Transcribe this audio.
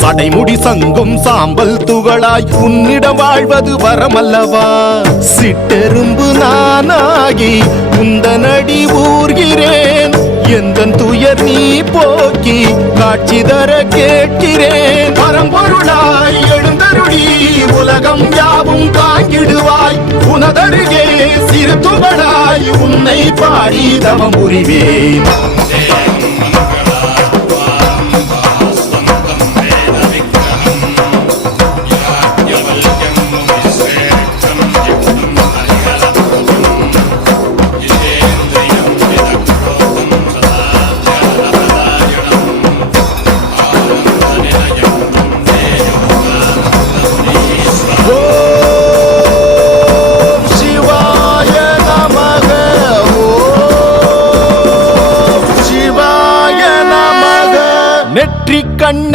சடைமுடி சங்கும் சாம்பல் துகளாய் உன்னிடம் வாழ்வது வரமல்லவா சிட்டெரும்பு நானாகி உந்தனடி ஊர்கிறேன் எந்தன் துயர் நீ போக்கி காட்சி தர கேட்கிறேன் பரம்பொருளாய் எழுந்தருளி உலகம் யாவும் தாங்கிடுவாய் உனதருகே சிறு துகளாய் உன்னை பாடி தவம் புரிவேன்